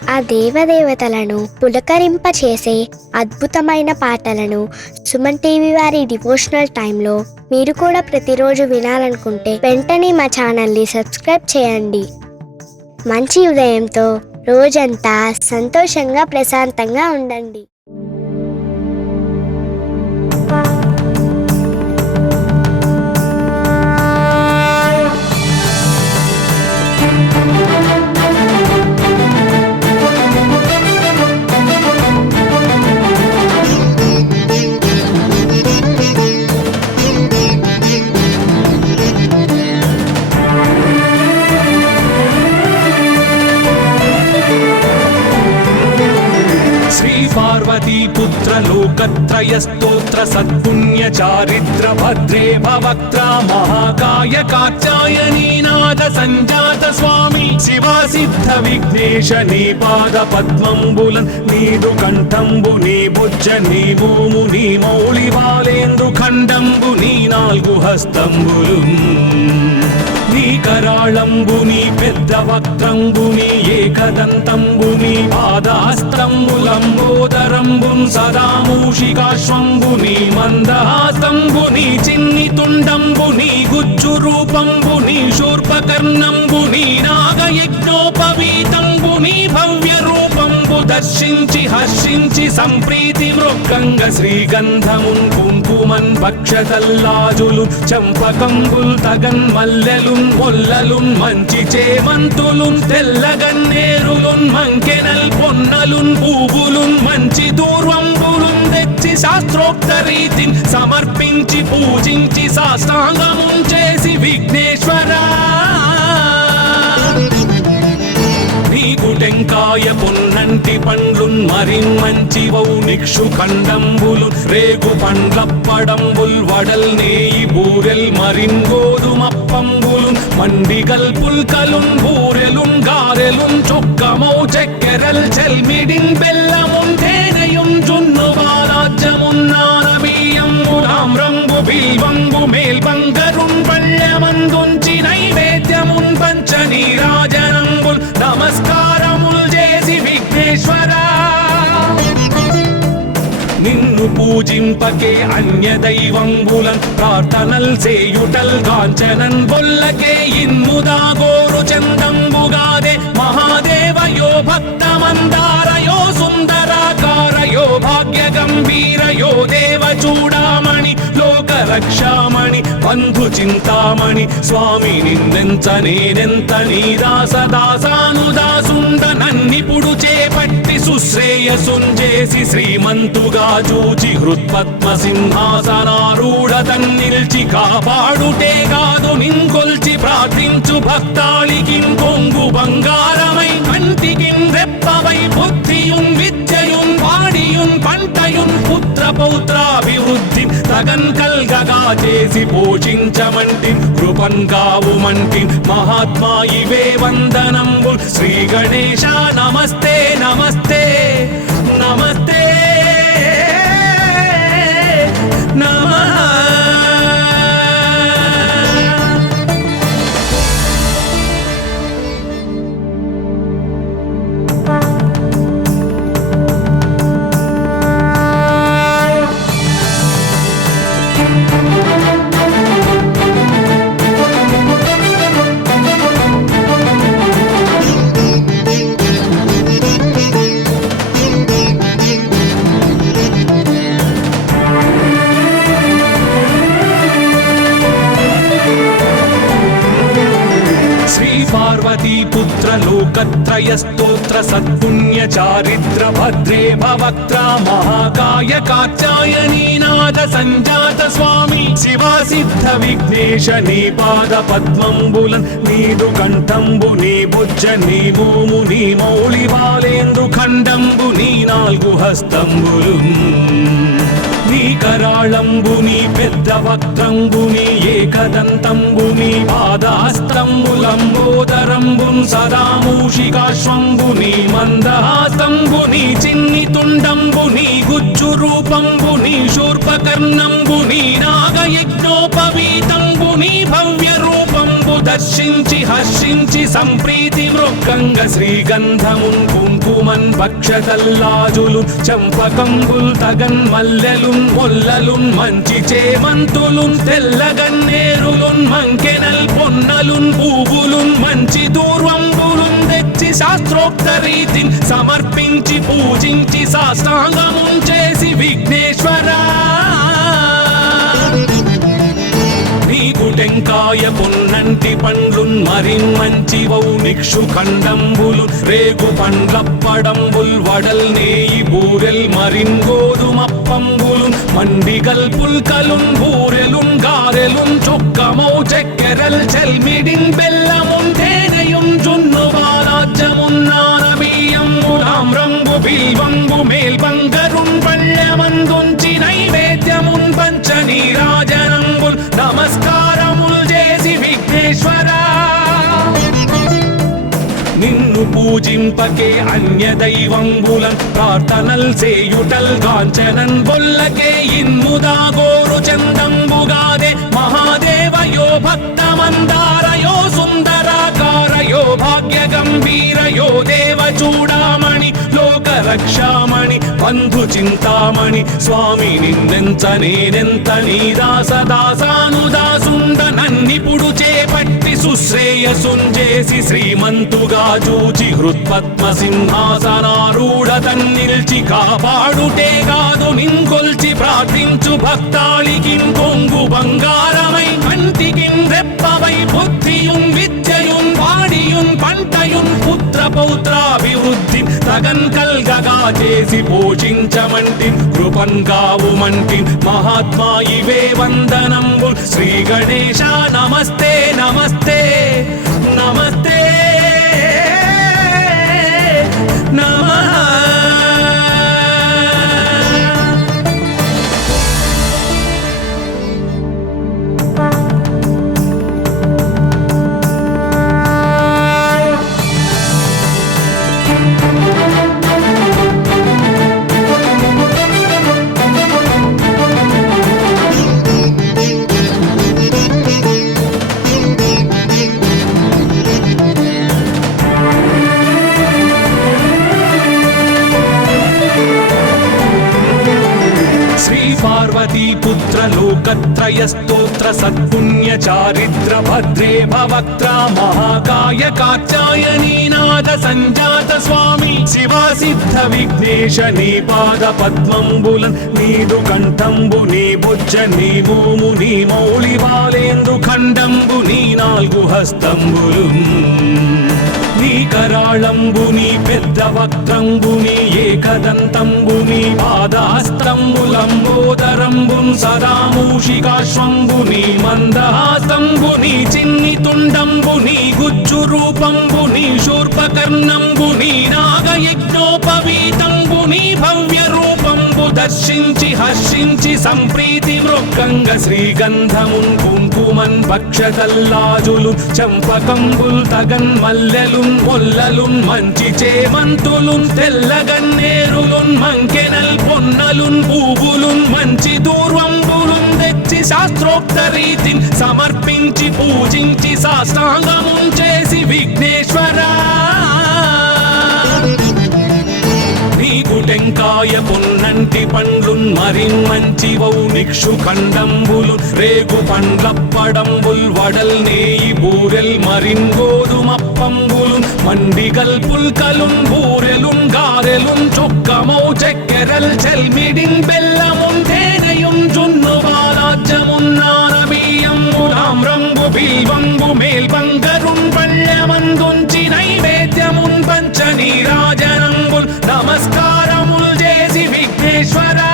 ఆ దేవదేవతలను పులకరింపచేసే అద్భుతమైన పాటలను సుమన్ టీవీ వారి డివోషనల్ టైంలో మీరు కూడా ప్రతిరోజు వినాలనుకుంటే వెంటనే మా ఛానల్ని సబ్స్క్రైబ్ చేయండి. మంచి ఉదయంతో రోజంతా సంతోషంగా ప్రశాంతంగా ఉండండి. पार्वती पुत्र लोकत्रय स्तोत्र सत्पुण्य चारित्र भद्रे भवक्त्रा महाकाय कात्यायनी नाद संजात स्वामी शिवा सिद्ध विघ्नेश नी पाद पद्मंबुलन नीदु कंठंबु नी भुज नी भूमु नी मौళి బాలేందు ఖండంబు నీ నాలుగు హస్తంబులున్ నీ కరాళంబుని పెద్ద వక్త్రంబుని ఏకదంతంబుని పాదహస్తంబులంబోదరంబున్ సదా మూషికాశ్వంబుని మందహాస్తంబుని చిన్ని తుండంబుని గుజ్జు రూపంబుని శూర్పకర్ణంబుని నాగయజ్ఞోపవీతంబుని భవ్య రూపంబు దర్శించి హర్షించి సంప్రీతి మృక్కంగ శ్రీగంధమున్ కుంకుమన్ భక్షతల్లాజులు చంపకంబుల్ తగన్ మల్లెలున్ మొల్లలున్ మంచి చేమంతులున్ తెల్లగన్నేరులున్ మంకెనల్ పొన్నలున్ పూవులున్ మంచి దూర్వంబులున్ తెచ్చి శాస్త్రోక్త రీతిని సమర్పించి పూజించి సాష్టాంగమున్ చేసి విఘ్నేశ్వరా టెంకాయ పొన్నంటి పండ్లున్ మరిన్మంచివౌ నిక్షు ఖండంబులు రేగు పండ్లప్పడంబుల్ వడల్ నేయి బూరెల్ మరిన్ గోధుమప్పంబులు మండిగల్ పుల్కలున్ బూరెలున్ గారెలున్ చొక్కమౌ చెక్కెరల్ చెల్మిడిన్ బెల్లమున్ తేనెయున్ జున్ను బాలాజ్యమున్ నానబియ్యంబు తామ్రంబు బిల్వంబు మేల్బంగరున్ పళ్ళమందుంచి నైవేద్యమున్ పంచ నీరాజనంబుల్ నమస్కారముల్ చేసి విఘ్నేశ్వరా నిన్ను పూజింపకే అన్య దైవంబులన్ ప్రార్థనల్ సేయుటల్ కాంచనన్ బొల్లకే ఇన్ముదా గోరు చందంబుగాదే మహాదేవయో భక్తమందారయో సుందరాకారయో భాగ్య గంభీరయో దేవ చూడామణి లోక రక్షామణి బంధు చింతామణి స్వామి నిన్నెంత నేనెంత నీ దాసదాసానుదాసుండ నన్నిపుడు చేపట్టి సుశ్రేయసుంజేసి శ్రీమంతుగా చూచి హృత్పద్మ సింహాసనారూఢ తన్నిల్చి కాపాడుటే కాదు నింకొల్చి ప్రార్థించు భక్తాళికిన్ కొంగు బంగారమై కంటికిన్ రెప్పవై బుద్ధియున్ విద్యయున్ వాడియున్ పంటయున్ పుత్ర పౌత్రాభివృద్ధి తగన్ కల్గగా చేసి పోషించమంటి కృపన్ కావుమంటి మహాత్మా ఇవే వందనంబు శ్రీ గణేశ నమస్తే నమస్తే నమస్తే నమః. पार्वती पुत्र लोकत्रय स्तोत्र सत्पुण्य चारित्र भद्रे भवक्त्रा महाकाय कात्यायनी नाद संजात स्वामी शिवा सिद्ध विघ्नेश नी पाद पद्मंबुलन नीदु कंठंबु नी भुज नी भूमु नी मौళి బాలేందు ఖండంబు నీ నాలుగు హస్తంబులున్ నీ కరాళంబుని పెద్ద వక్త్రంబుని ఏకదంతంబుని పాదహస్తంబులంబోదరంబున్ సదా మూషికాశ్వంబుని మందహాస్తంబుని చిన్ని తుండంబుని గుజ్జు రూపంబుని శూర్పకర్ణంబుని నాగయజ్ఞోపవీతంబుని భవ్య రూపంబు రూపంబు దర్శించి హర్షించి సంప్రీతి మృక్కంగ శ్రీగంధమున్ కుంకుమన్ భక్షతల్లాజులు చంపకంబుల్ తగన్ మల్లెలున్ మొల్లలున్ మంచి చేమంతులున్ తెల్లగన్నేరులున్ మంకెనల్ పొన్నలున్ పూవులున్ మంచి దూర్వంబులున్ తెచ్చి శాస్త్రోక్త రీతిని సమర్పించి పూజించి సాష్టాంగమున్ చేసి విఘ్నేశ్వరా నీకు టెంకాయ పొన్నంటి పండ్లున్ మరిన్ మంచివౌ నిక్షు ఖండంబులు రేగు పండ్లప్పడంబుల్ వడల్ నేయి బూరెల్ మరిన్ గోధుమప్పంబులు మండిగల్ పుల్కలున్ బూరెలున్ గారెలున్ చొక్కమౌ చక్కెరల్ చెల్మిడిన్ బెల్లమున్ తేనెయున్ జున్ను బాలాజ్యమున్ నానబియ్యంబు తామ్రంబు బిల్వంబు మేల్బంగరున్ పళ్ళమందుంచి నైవేద్యమున్ పంచ నీరాజనంబుల్ నమస్కారముల్ చేసి విఘ్నేశ్వరా నిన్ను పూజింపకే అన్య దైవంబులన్ ప్రార్థనల్ సేయుటల్ కాంచనన్ బొల్లకే ఇన్ముదా గోరు చందంబుగాదే మహాదేవయో భక్తమందారయో సుందరాకారయో భాగ్య గంభీరయో దేవ చూడామణి లోక రక్షామణి బంధు చింతామణి స్వామి నిన్నెంత నేనెంత నీ దాసదాసానుదాసుండ నన్నిపుడు చేపట్టి సుశ్రేయసుంజేసి శ్రీమంతుగా చూచి హృత్పద్మ సింహాసనారూఢ తన్నిల్చి కాపాడుటే కాదు నింకొల్చి ప్రార్థించు భక్తాళికిన్ కొంగు బంగారమై కంటికిన్ రెప్పవై బుద్ధియున్ విద్యయున్ వాడియున్ పంటయున్ పుత్ర పౌత్రాభివృద్ధి తగన్ కల్గగా చేసి పోషించమంటి కృపన్ కావుమంటి మహాత్మా ఇవే వందనంబు శ్రీ గణేశ నమస్తే నమస్తే నమస్తే నమః पुत्र लोकत्रय स्तोत्र सत्पुण्य चारित्र भद्रे भवक्त्रा महाकाय कात्यायनी नाद संजात स्वामी शिवा सिद्ध विघ्नेश नी पाद पद्मंबुलन् नीदु कंठंबु नी बुज्ज नी भूमु नी मौळि बालेंद्रु खंडंबु नी नाल्गु हस्तंबुलुन् నీ కరాళంబుని పెద్ద వక్త్రంబుని ఏకదంతంబుని పాదహస్తంబులంబోదరంబున్ సదా మూషికాశ్వంబుని మందహాస్తంబుని చిన్ని తుండంబుని గుజ్జు రూపంబుని శూర్పకర్ణంబుని నాగయజ్ఞోపవీతంబుని భవ్య రూపంబు దర్శించి హర్షించి సంప్రీతి మృక్కంగ శ్రీగంధమున్ కుంకుమన్ భక్షతల్లాజులు చంపకంబుల్ తగన్ మల్లెలున్ మొల్లలున్ మంచి చేమంతులున్ తెల్లగన్నేరులున్ మంకెనల్ పొన్నలున్ పూవులున్ మంచి దూర్వంబులున్ తెచ్చి శాస్త్రోక్త రీతిని సమర్పించి పూజించి సాష్టాంగమున్ చేసి విఘ్నేశ్వరా నీకు టెంకాయ పొన్నంటి పండ్లున్ మరిన్ మంచివౌ నిక్షు ఖండంబులు రేగు పండ్లప్పడంబుల్ వడల్ నేయి బూరెల్ మరిన్ గోధుమప్పంబులు మండిగల్ పుల్కలున్ బూరెలున్ గారెలున్ చొక్కమౌ చక్కెరల్ చెల్మిడిన్ బెల్లమున్ తేనెయున్ జున్ను బాలాజ్యమున్ నానబియ్యంబు తామ్రంబు బిల్వంబు మేల్బంగరున్ పళ్ళమందుంచి నైవేద్యమున్ పంచ నీరాజనంబుల్ నమస్కారముల్ చేసి విఘ్నేశ్వరా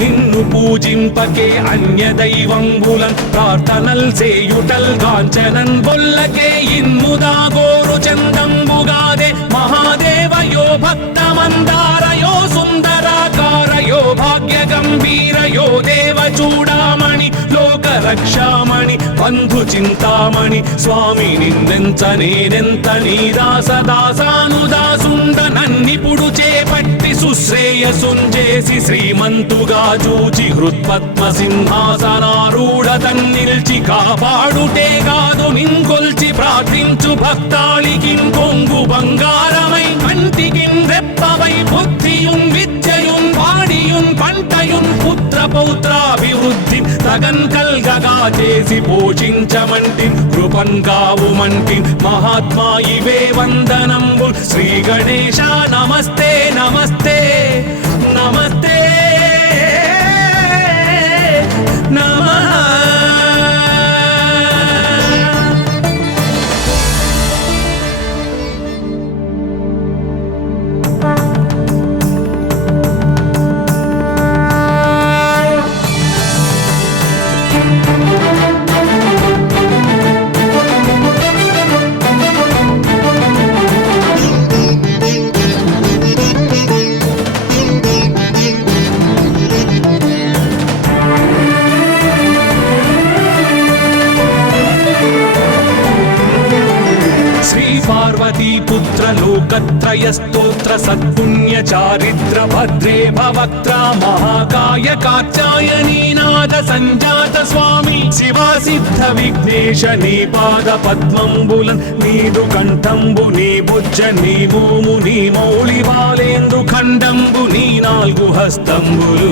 నిన్ను పూజింపకే అన్య దైవంబులన్ ప్రార్థనల్ సేయుటల్ కాంచనన్ బొల్లకే ఇన్ముదా గోరు చందంబుగాదే మహాదేవయో భక్తమందారయో సుందరాకారయో భాగ్య గంభీరయో దేవ చూడామణి లోక రక్షామణి బంధు చింతామణి స్వామి నిన్నెంత నేనెంత నీ దాసదాసానుదాసుండ నన్నిపుడు చేపట్టి సుశ్రేయసుంజేసి శ్రీమంతుగా చూచి హృత్పద్మ సింహాసనారూఢ తన్నిల్చి కాపాడుటే కాదు నింకొల్చి ప్రార్థించు భక్తాళికి కొంగు బంగారమై కంటికిన్ రెప్పవై బుద్ధియున్ విద్యయున్ వాడియున్ పంటయున్ పుత్ర పౌత్రాభివృద్ధి తగన్ కల్గగా చేసి పోషించమంటి కృపన్ కావుమంటి మహాత్మా ఇవే వందనంబు శ్రీ గణేశ నమస్తే నమస్తే నమస్తే నమః. पार्वतीपुत्र लोकत्रय स्तोत्र सत्पुण्य चारिद्र भद्रे भवक्त्रा महाकाय कात्यायनी नाद संजात स्वामी शिवा सिद्ध विघ्नेश नी पाद पद्मंबुलन नीदु कंठंबु नी भुज नी भूमु नी मौళి బాలేందు ఖండంబు నీ నాలుగు హస్తంబులు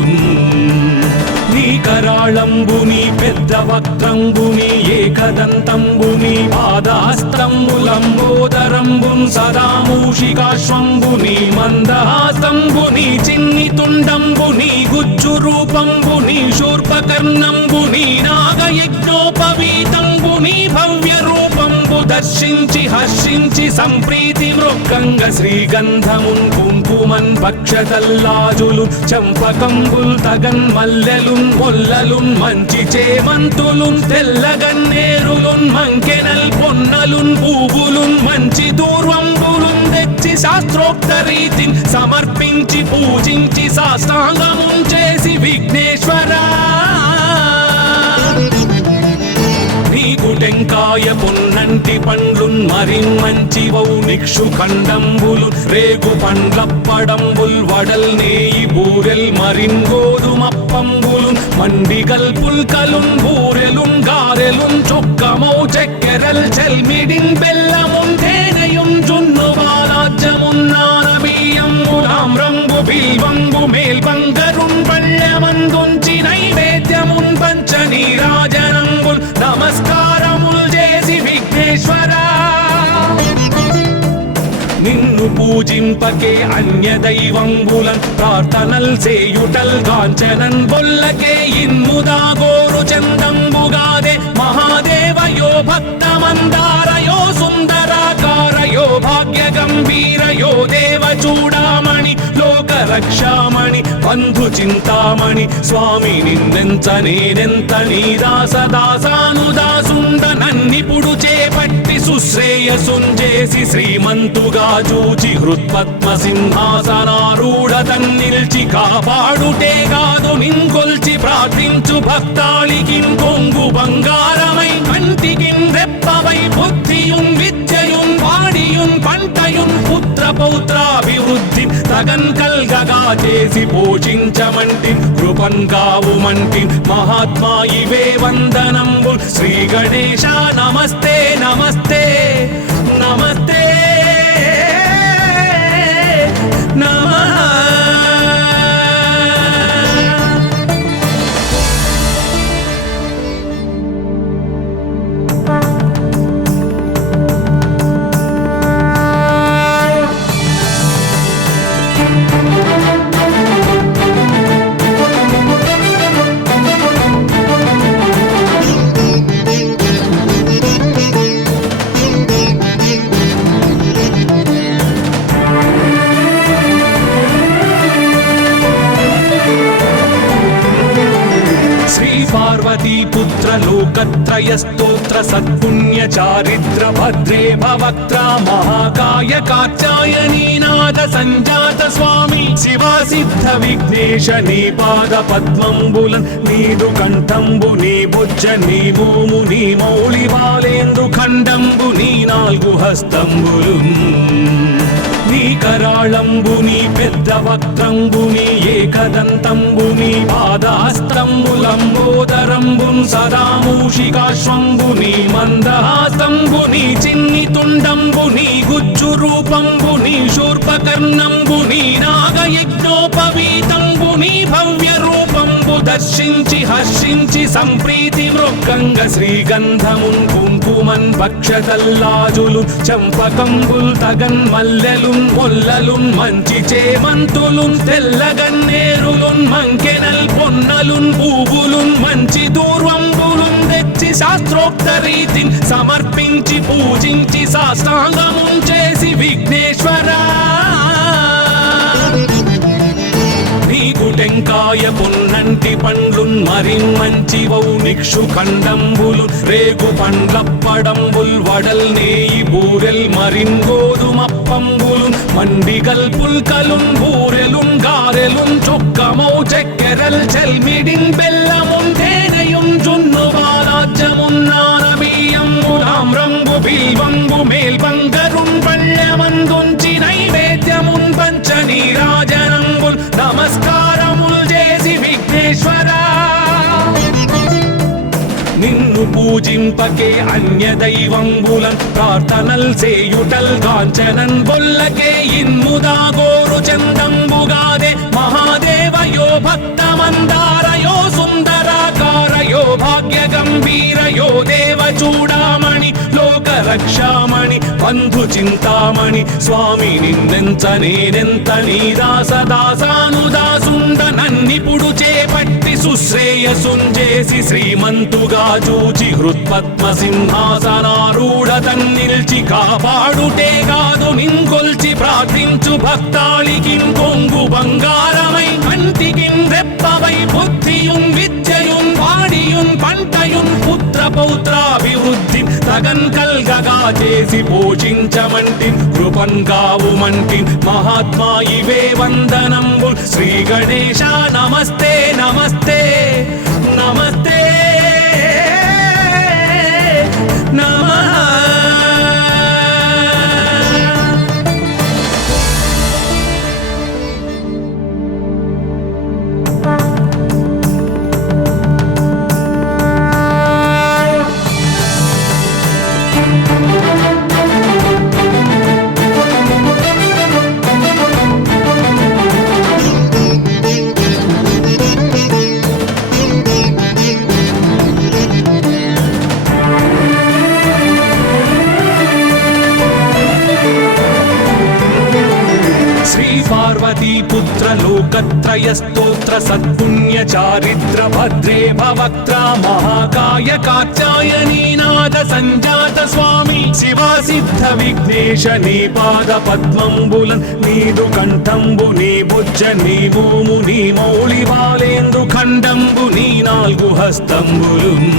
నీ కరాళంబు నీ పెద్ద వక్త్రంబు నీ ఏకదంతంబు నీ పాదహస్తంబులంబోదరంబున్ సదా మూషికాశ్వంబు నీ మందహాసంబు నీ చిన్ని తుండంబు నీ గుజ్జు రూపంబు నీ శూర్పకర్ణంబు నీ నాగయజ్ఞోపవీతంబు నీ భవ్య రూపంబు దర్శించి హర్షించి సంప్రీతి మృక్కంగ శ్రీగంధమున్ కుంకుమన్ భక్షతల్లాజులు చంపకంబుల్ తగన్ మల్లెలున్ మొల్లలున్ మంచి చేమంతులున్ తెల్లగన్నేరులున్ మంకెనల్ పొన్నలున్ పూవులున్ మంచి దూర్వంబులున్ తెచ్చి శాస్త్రోక్త రీతిని సమర్పించి పూజించి సాష్టాంగమున్ చేసి విఘ్నేశ్వరా నీకు టెంకాయ పొన్నంటి పండ్లున్ మరిన్ మంచి వౌ నిక్షు ఖండంబులు రేగు పండ్లప్పడంబుల్ వడల్ నేయి బూరెల్ మరిన్ గోధుమప్పంబులు మండిగల్ పుల్కలున్ బూరెలున్ గారెలున్ చొక్కమౌ చెక్కెరల్ చెల్మిడిన్ బెల్లమున్ తేనెయున్ జున్ను బాలాజ్యమున్ నానబియ్యంబులామ్రంబు బిల్వంబు మేల్బంగరున్ పళ్ళమందుంచి నైవేద్యమున్ పంచనీరాజనంబుల్ నమస్కారముల్ చేసి విఘ్నేశ్వరా నిన్ను పూజింపకే అన్య దైవంబులన్ ప్రార్థనల్ సేయుటల్ కాంచనన్ బొల్లకే ఇన్ముదా గోరు చందంబుగాదే మహాదేవయో భక్తమందారయో సుందరాకారయో భాగ్య గంభీరయో దేవ చూడామణి లోక రక్షామణి బంధు చింతామణి స్వామి నిన్నెంత నేనెంత నీ దాసదాసానుదాసుండ నన్నిపుడు చేపట్టి సుశ్రేయసుంజేసి శ్రీమంతుగా చూచి హృత్పద్మ సింహాసనారూఢ తన్నిల్చి కాపాడుటే కాదు నింకొల్చి ప్రార్థించు భక్తాళికి కొంగు బంగారమై కంటికిన్ రెప్పవై బుద్ధియున్ విద్యయున్ వాడియున్ పంటయున్ పుత్ర పౌత్రాభివృద్ధి తగన్ కల్గగా చేసి పోషించమంటి కృపన్ కావుమంటి మహాత్మా ఇవే వందనంబు శ్రీ గణేశ నమస్తే నమస్తే నమస్తే నమః. पार्वतीपुत्र लोकत्रय स्तोत्र सत्पुण्य चारिद्र भद्रे भवक्त्रा महाकाय कात्यायनी नाद संजात स्वामी शिवा सिद्ध विघ्नेश नी पाद पद्मंबुलन नीदु कंठंबु नी भुज नी भूमु नी मौళి బాలేందు ఖండంబు నీ నాలుగు హస్తంబులు నీ కరాళంబుని పెద్ద వక్త్రంబుని ఏకదంతంబుని పాదహస్తంబులంబోదరంబున్ సదా మూషికాశ్వంబుని మందహాసంబుని చిన్ని తుండంబుని గుజ్జు రూపంబుని శూర్పకర్ణంబుని నాగయజ్ఞోపవీతంబుని భవ్య రూపంబు దర్శించి హర్షించి సంప్రీతి మృక్కంగ శ్రీగంధమున్ కుంకుమన్ పక్షతల్లాజులు చంపకంబుల్ తగన్ మల్లెలున్ మొల్లలున్ మంచి చేమంతులున్ తెల్లగన్నేరులున్ మంకెనల్ పొన్నలున్ పూవులున్ మంచి దూర్వంబులున్ తెచ్చి శాస్త్రోక్త రీతిని సమర్పించి పూజించి సాష్టాంగమున్ చేసి విఘ్నేశ్వరా నీకు టెంకాయ పొన్నంటి పండ్లున్ మరిన్మంచివౌ నిక్షు ఖండంబులు రేగు పండ్లప్పడంబుల్ వడల్ నేయి బూరెల్ మరిన్ గోధుమప్పంబులు మండిగల్ పుల్కలున్ బూరెలున్ గారెలున్ చొక్కమౌ చెక్కెరల్ చెల్మిడిన్ బెల్లమున్ తేనెయున్ జున్ను బాలాజ్యమున్ నానబియ్యంబులాం రంగు బిల్వంబు మేల్బంగరున్ పళ్ళెమందుంచి నైవేద్యమున్ పంచ నీరాజనంబుల్ నమస్కారముల్ చేసి విఘ్నేశ్వరా నిన్ను పూజింపకే అన్య దైవంబులన్ ప్రార్థనల్ సేయుటల్ కాంచనన్ బొల్లకే ఇన్ముదా గోరు చందంబుగాదే మహాదేవయో భక్తమందారయో సుందరాకారయో భాగ్య గంభీరయో దేవ చూడామణి లోక రక్షామణి బంధు చింతామణి స్వామి నిన్నెంత నేనెంత నీ దాసదాసానుదాసుండ నన్నిపుడు చేపట్టి సుశ్రేయసుంజేసి శ్రీమంతుగా చూచి హృత్పద్మ సింహాసనారూఢ తన్నిల్చి కాపాడుటే కాదు నింకొల్చి ప్రార్థించు భక్తాళికిన్ కొంగు బంగారమై కంటికిన్ రెప్పవై బుద్ధియున్ విద్యయున్ వాడియున్ పంటయున్ పుత్ర పౌత్రాభివృద్ధి తగన్ కల్గగా చేసి పోషించమంటి కృపన్ కావుమంటి మహాత్మా ఇవే వందనంబు శ్రీ గణేశ నమస్తే నమస్తే నమస్తే నమః पुत्र लोकत्रय स्तोत्र सत्पुण्य चारित्र भद्रे भवक्त्रा महाकाय कात्यायनी नाद संजात स्वामी शिवा सिद्ध विघ्नेश नी पाद पद्मंबुलन् नीदु कंठंबु नी बुज्ज नी भूमु नी मौळि बालेंदु खंडंबु नी नाल्गु हस्तंबुलुन्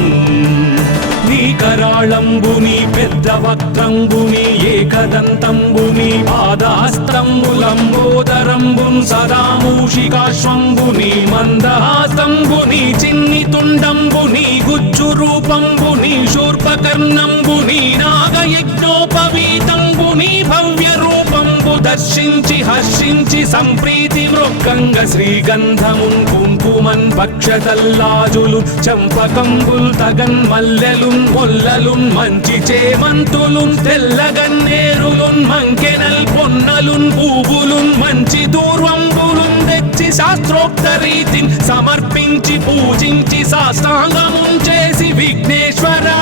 నీ కరాళంబుని పెద్ద వక్త్రంబుని ఏకదంతంబుని పాదహస్తంబులంబోదరంబున్ సదా మూషికాశ్వంబుని మందహాసంబుని చిన్ని తుండంబుని గుజ్జు రూపంబుని శూర్పకర్ణంబుని నాగయజ్ఞోపవీతంబుని భవ్య రూపంబు దర్శించి హర్షించి సంప్రీతి మృక్కంగ శ్రీగంధమున్ కుంకుమన్ పక్షతల్లాజులు చంపకంబుల్ తగన్ మల్లెలున్ మొల్లలున్ మంచి చేమంతులున్ తెల్లగన్నేరులున్ మంకెనల్ పొన్నలున్ పూవులున్ మంచి దూర్వంబులున్ తెచ్చి శాస్త్రోక్త రీతిని సమర్పించి పూజించి సాష్టాంగమున్ చేసి విఘ్నేశ్వరా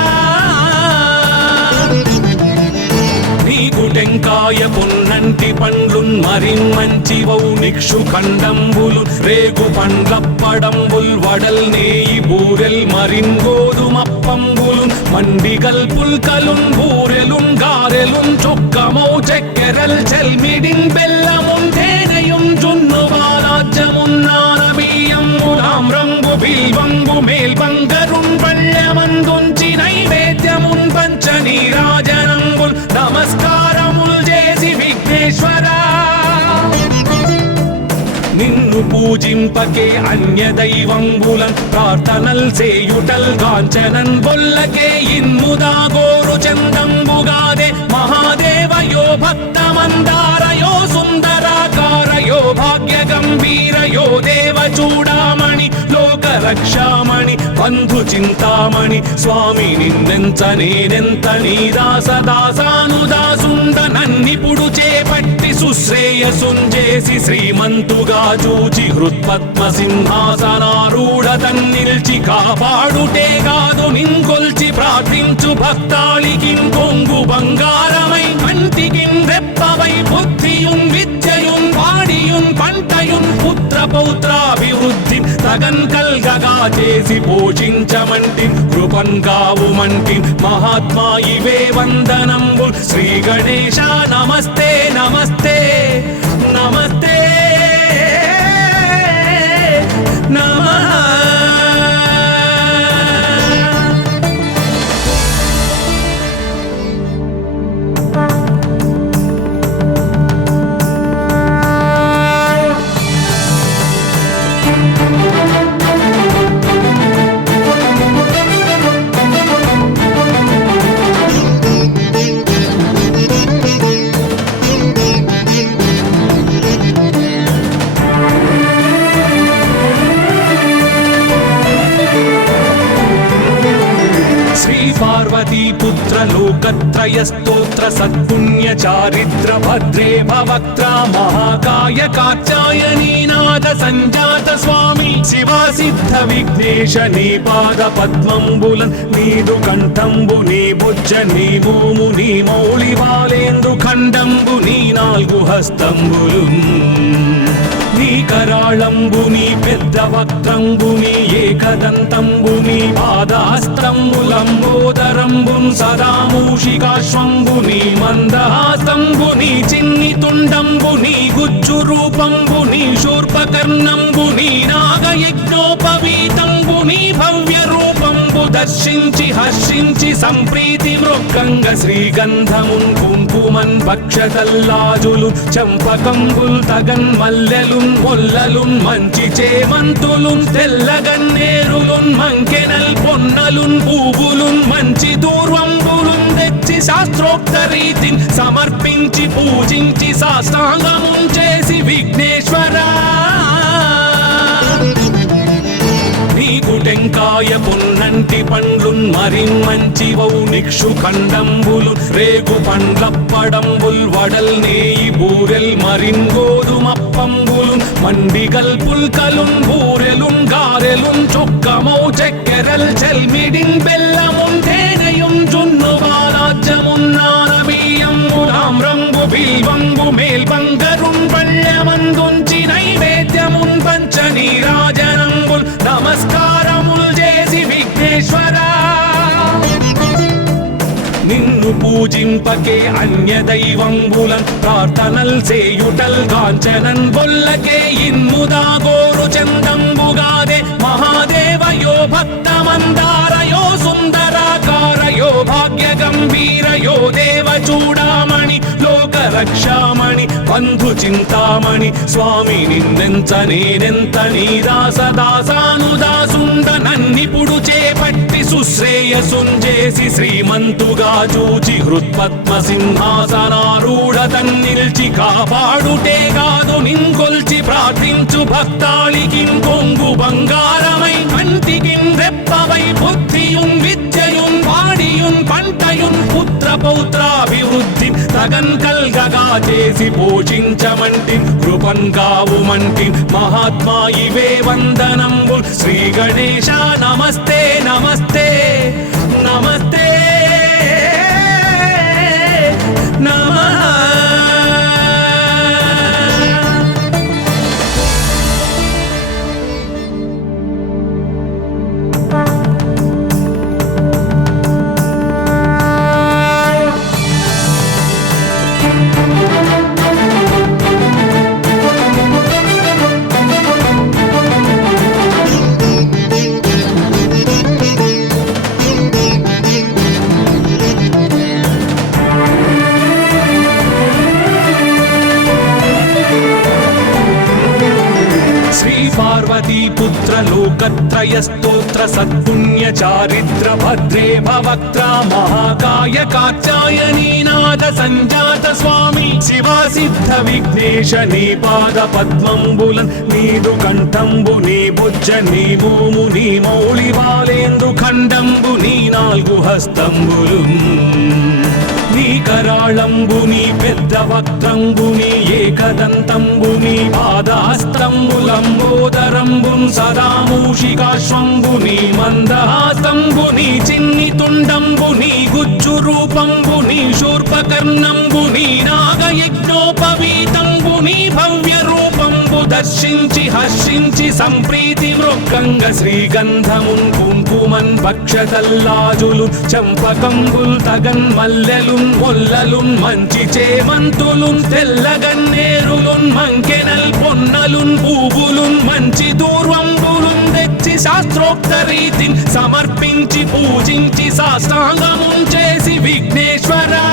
నీకు టెంకాయ పొన్నంటి పండ్లున్ మరిన్మంచివౌ నిక్షు ఖండంబులు రేగు పండ్లప్పడంబుల్ వడల్ నేయి బూరెల్ మరిన్ గోధుమప్పంబులు మండిగల్ పుల్కలున్ బూరెలున్ గారెలున్ చొక్కమౌ చెక్కెరల్ చెల్మిడిన్ బెల్లమున్ తేనెయున్ జున్ను బాలాజ్యమున్ నానబియ్యంబులాం రంగు బిల్వంబు మేల్బంగరున్ పళ్ళెమందుంచి నైవేద్యమున్ పంచ నీరాజనంబుల్ నమస్కారముల్ చేసి విఘ్నేశ్వరా నిన్ను పూజింపకే అన్య దైవంబులన్ ప్రార్థనల్ సేయుటల్ కాంచనన్ బొల్లకే ఇన్ముదా గోరు చందంబుగాదే మహాదేవయో భక్తమందారయో రక్షామణి బంధు చింతామణి స్వామి నిన్నెంత నేనెంత నీ దాసదాసానుదాసుండ నన్నిపుడు చేపట్టి సుశ్రేయసుంజేసి శ్రీమంతుగా చూచి హృత్పద్మ సింహాసనారూఢ తన్నిల్చి కాపాడుటే కాదు నింకొల్చి ప్రార్థించు భక్తాళికి కొంగు బంగారమై కంటికిన్ రెప్పవై బుద్ధియున్ విద్యయున్ వాడియున్ పంటయున్ పుత్ర పౌత్రాభివృద్ధి తగన్ కల్గగా చేసి పోషించమంటి కృపన్ కావుమంటి మహాత్మా ఇవే వందనంబు శ్రీ గణేశ నమస్తే నమస్తే నమస్తే నమః पार्वतीपुत्र लोकत्रय स्तोत्र सत्पुण्य चारिद्र भद्रे भवक्त्रा महाकाय कात्यायनी नाद संजात स्वामी शिवा सिद्ध विघ्नेश नी पाद पद्मंबुलन् नीदु कंठंबु नी भुज नी भूमु नी मौळि बालेंदु खंडंबु नी नाल्गु हस्तंबुलुन् నీ కరాళంబుని పెద్ద వక్త్రంబుని ఏకదంతంబుని పాదహస్తంబులంబోదరంబున్ సదా మూషికాశ్వంబుని మందహాస్తంబుని చిన్ని తుండంబుని గుజ్జు రూపంబుని శూర్పకర్ణంబుని నాగయజ్ఞోపవీతంబుని భవ్య రూపంబు దర్శించి హర్షించి సంప్రీతి మృక్కంగ శ్రీగంధమున్ కుంకుమన్ భక్షతల్లాజులు చంపకంబుల్ తగన్ మల్లెలున్ మొల్లలున్ మంచి చేమంతులున్ తెల్లగన్నేరులున్ మంకెనల్ పొన్నలున్ పూవులున్ మంచి దూర్వంబులున్ తెచ్చి శాస్త్రోక్త రీతిని సమర్పించి పూజించి సాష్టాంగమున్ చేసి విఘ్నేశ్వరా నీకు టెంకాయ పున్నంటి పండ్లున్ మరిన్మంచివౌ నిక్షు ఖండంబులు రేగు పండ్లప్పడంబుల్ వడల్ నేయి బూరెల్ మరిన్ గోధుమప్పంబులు మండిగల్ పుల్కలున్ బూరెలున్ గారెలున్ చొక్కమౌ చెక్కెరల్ చెల్మిడిన్ బెల్లమున్ తేనెయున్ జున్ను బాలాజ్యమున్ నానబియ్యంబులామ్రంబు బిల్వంబు మేల్బంగరున్ పళ్ళమందుంచి నైవేద్యమున్ పంచ నీరాజనంబుల్ నమస్కారముల్ చేసి విఘ్నేశ్వరా నిన్ను పూజింపకే అన్య దైవంబులన్ ప్రార్థనల్ సేయుటల్ కాంచనన్ బొల్లకే ఇన్ముదా గోరు చందంబుగాదే మహాదేవయో భక్తమందారయో సుందరాకారయో భాగ్య గంభీరయో దేవ చూడామణి లోక రక్షామణి బంధు చింతామణి స్వామి నిన్నెంత నేనెంత నీ దాసదాసానుదాసుండ నన్నిపుడు చేపట్టి సుశ్రేయసుంజేసి శ్రీమంతుగా చూచి హృత్పద్మ సింహాసనారూఢ తన్నిల్చి కాపాడుటే కాదు నింకొల్చి ప్రార్థించు భక్తాళికి కొంగు బంగారమై కంటికిన్ రెప్పవై బుద్ధియున్ విద్యయున్ వాడియున్ పంటయున్ పుత్ర పౌత్రాభివృద్ధి తగన్ కల్గగా చేసి పోషించమంటి కృపన్ కావుమంటి మహాత్మా ఇవే వందనంబు శ్రీ గణేశ నమస్తే నమస్తే నమస్తే నమః పుత్ర లోకత్రయ స్తోత్ర సత్పుణ్య చారిత్ర భద్రే భవక్త్రా మహాకాయ కాత్యాయనీ నాద సంజాత స్వామి శివా సిద్ధ విఘ్నేశ నీ పాద పద్మంబులన్ నీదు కంఠంబు నీ బుజ్జ నీ భూము నీ మౌళి బాలేందు ఖండంబు నీ నాలుగు హస్తంబులు నీ కరాళంబు నీ పెద్ద వక్త్రంబు నీ ఏకదంతంబు నీ పాదాస్తంబులంబోదరంబున్ సదా మూషికాశ్వంబు నీ మందహాస్తంబు నీ చిన్ని తుండంబు నీ గుజ్జు రూపంబు నీ శూర్పకర్ణంబు నీ నాగయజ్ఞోపవీతంబు నీ భవ్య రూపంబు దర్శించి హర్షించి సంప్రీతి మృక్కంగ శ్రీగంధమున్ కుంకుమన్ భక్షతల్లాజులు చంపకంబుల్ తగన్ మల్లెలున్ మొల్లలున్ మంచి చేమంతులున్ తెల్లగన్నేరులున్ మంకెనల్ పొన్నలున్ పూవులున్ మంచి దూర్వంబులున్ తెచ్చి శాస్త్రోక్త రీతిని సమర్పించి పూజించి సాష్టాంగమున్ చేసి విఘ్నేశ్వరా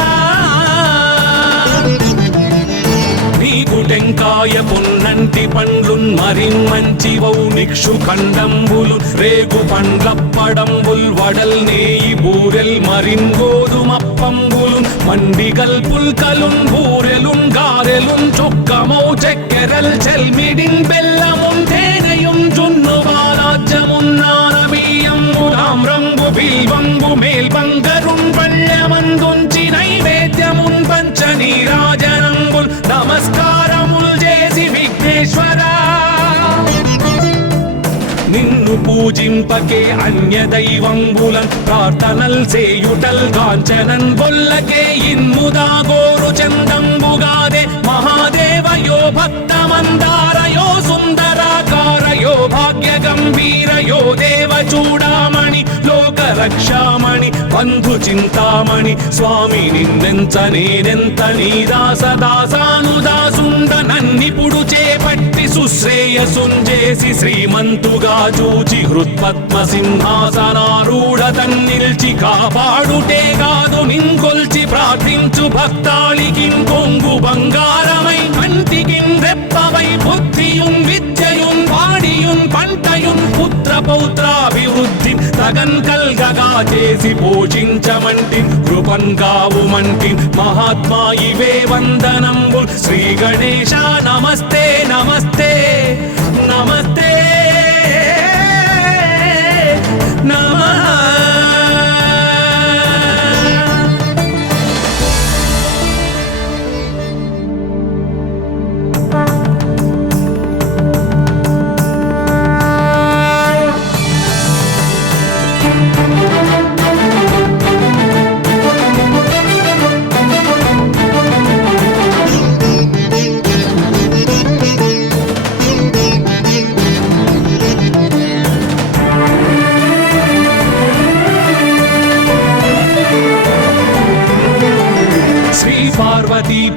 నీకు టెంకాయ పొన్నంటి పండ్లున్ మరిన్ మంచి వౌనిక్షు ఖండంబులు రేగు పండ్లప్పడంబుల్ వడల్ నేయి బూరెల్ మరిన్ గోధుమప్పంబులు మండిగల్ పుల్కలున్ బూరెలున్ గారెలున్ చొక్కమౌ చెక్కెరల్ చెల్మిడిన్ బెల్లమున్ తేనెయున్ జున్ను బాలాజ్యమున్ నానబియ్యంబు తామ్రంబు బిల్వంబు మేల్బంగరున్ పళ్ళమందుంచి నైవేద్యమున్ పంచ నీరాజనంబుల్ నమస్కారముల్ చేసి విఘ్నేశ్వరా నిన్ను పూజింపకే అన్య దైవంబులన్ ప్రార్థనల్ సేయుటల్ కాంచనన్ బొల్లకే ఇన్ముదా గోరు చందంబుగాదే మహాదేవయో భక్తమందారయో సుందరాకారయో భాగ్య గంభీరయో దేవ చూడామణి లోక రక్షామణి బంధు చింతామణి స్వామి నిన్నెంత నేనెంత నీ దాసదాసానుదాసుండ నన్నిపుడు చేపట్టి సుశ్రేయసుంజేసి శ్రీమంతుగా చూచి హృత్పద్మ సింహాసనారూఢ తన్నిల్చి కాపాడుటే కాదు నింకొల్చి ప్రార్థించు భక్తాళికి కొంగు బంగారమై కంటికి రెప్పవై బుద్ధియున్ విద్యయున్ వాడియున్ పంటయున్ పుత్ర పౌత్రాభివృద్ధి తగన్ కల్గగా చేసి పోషించమంటి కృపన్ కావుమంటి మహాత్మా ఇవే వందనంబు శ్రీ గణేశ నమస్తే నమస్తే నమస్తే నమః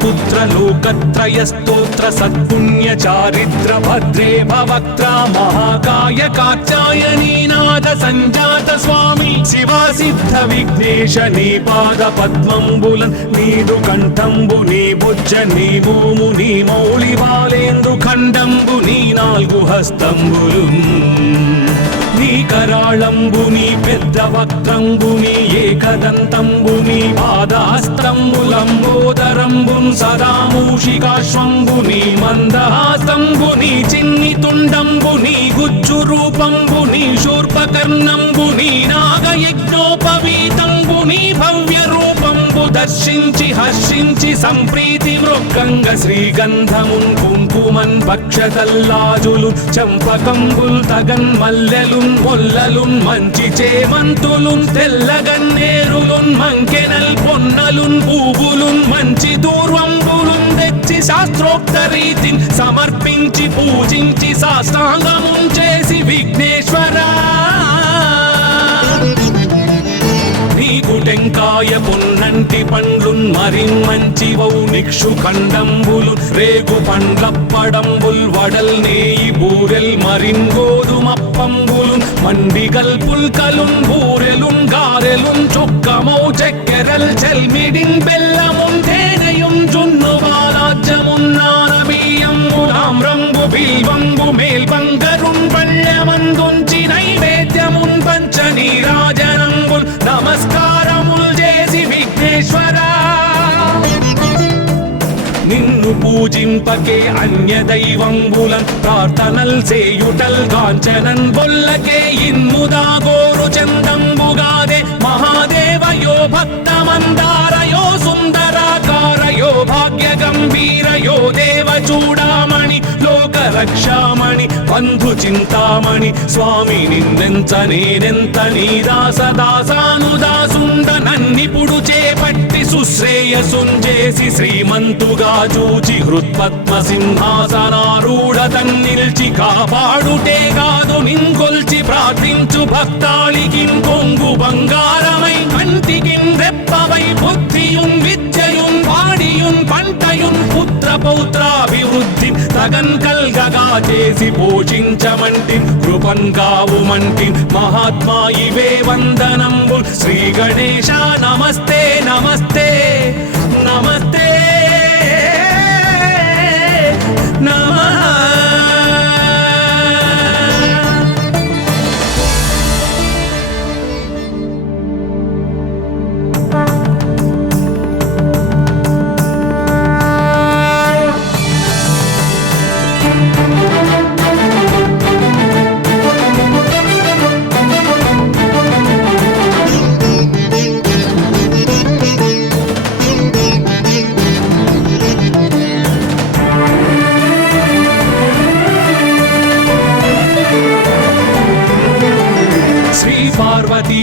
పుత్ర లోకత్రయ స్తోత్ర సత్పుణ్య చారిత్ర భద్రే భవక్త్రా మహాకాయ కాత్యాయనీ నాద సంజాత స్వామి శివా సిద్ధ విఘ్నేశ నీ పాద పద్మంబులన్ నీదు కంఠంబు నీ బుజ్జ నీ భూము నీ మౌళి బాలేందు ఖండంబు నీ నాలుగు హస్తంబులు నీ కరాళంబు నీ పెద్ద వక్త్రంబు నీ ఏకదంతంబు నీ పాదాస్తంబులంబోదరంబున్ సదా మూషికాశ్వంబు నీ మందహాస్తంబు నీ చిన్ని తుండంబు నీ గుజ్జు రూపంబు నీ శూర్పకర్ణంబు నీ నాగయజ్ఞోపవీతంబు నీ భవ్య రూపంబు దర్శించి హర్షించి సంప్రీతి మృక్కంగ శ్రీగంధమున్ కుంకుమన్ భక్షతల్లాజులు చంపకంబుల్ తగన్ మల్లెలున్ మొల్లలున్ మంచి చేమంతులున్ తెల్లగన్నేరులున్ మంకెనల్ పొన్నలున్ పూవులున్ మంచి దూర్వంబులున్ తెచ్చి శాస్త్రోక్త రీతిని సమర్పించి పూజించి సాష్టాంగమున్ చేసి విఘ్నేశ్వరా నీకు టెంకాయ పొన్నంటి పండ్లున్ మరిన్ మంచి వౌనిక్షు ఖండంబులు రేగు పండ్లప్పడంబుల్ వడల్ నేయి బూరెల్ మరిన్ గోధుమప్పంబులు మండిగల్ పుల్కలున్ బూరెలున్ గారెలున్ చొక్కమౌ చెక్కెరల్ చెల్మిడిన్ బెల్లమున్ తేనెయున్ జున్ను బాలాజ్యమున్ నానబియ్యంబు తామ్రంబు బిల్వంబు మేల్బంగరున్ పళ్ళె పూజింపకే అన్య దైవంబులన్ ప్రార్థనల్ సేయుటల్ కాంచనన్ బొల్లకే ఇన్ముదా గోరు చందంబుగాదే మహాదేవయో భక్తమందారయో సుందరాకారయో భాగ్య గంభీరయో దేవ చూడామణి లోక రక్షామణి బంధు చింతామణి స్వామి నిన్నెంత నేనెంత నీ దాసదాసానుదాసుండ నన్నిపుడు చేపట్టి సుశ్రేయసుంజేసి శ్రీమంతుగా చూచి హృత్పద్మ సింహాసనారూఢ తన్నిల్చి కాపాడుటే కాదు నింకొల్చి ప్రార్థించు భక్తాళికిన్ కొంగు బంగారమై కంటికిన్ రెప్పవై బుద్ధియున్ విద్యయున్ వాడియున్ పంటయున్ పుత్ర పౌత్రాభివృద్ధి తగన్ కల్గగా చేసి పోషించమంటి కృపన్ కావుమంటి మహాత్మా ఇవే వందనంబు శ్రీ గణేశ నమస్తే నమస్తే నమస్తే నమః.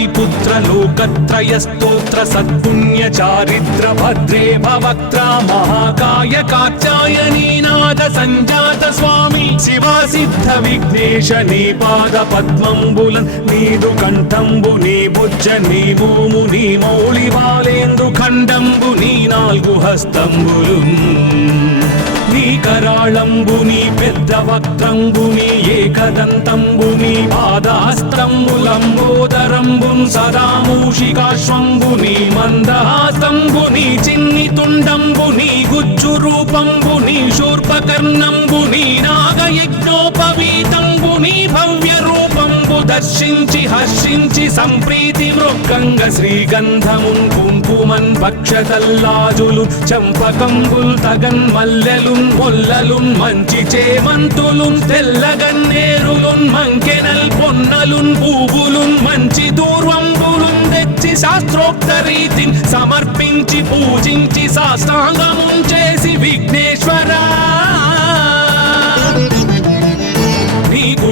पुत्र लोकत्रय स्तोत्र सत्पुण्य चारित्र भद्रे भवक्त्रा महाकाय कात्यायनी नाद संजात स्वामी शिवा सिद्ध विघ्नेश नी पाद पद्मंबुलन् नीदु कंठंबु नी बुज्ज नी भूमु नी मौळि बालेंद्रु खंडंबु नी नाल्गु हस्तंबुलुन् నీ కరాళంబుని పెద్ద వక్త్రంబుని ఏకదంతంబుని పాదాస్త్రంబులంబోదరంబున్ సదా మూషికాశ్వంబుని మందహాస్తంబుని చిన్ని తుండంబుని గుజ్జు రూపంబుని శూర్పకర్ణంబుని నాగయజ్ఞోపవీతంబుని భవ్య రూపంబు దర్శించి హర్షించి సంప్రీతి మృక్కంగ శ్రీగంధమున్ కుంకుమన్ భక్షతల్లాజులు చంపకంబుల్ తగన్ మల్లెలు మొల్లలున్ మంచి చేమంతులున్ తెల్లగన్నేరులున్ మంకెనల్ పొన్నలున్ పూవులున్ మంచి దూర్వంబులున్ తెచ్చి శాస్త్రోక్త రీతిని సమర్పించి పూజించి సాష్టాంగమున్ చేసి విఘ్నేశ్వరా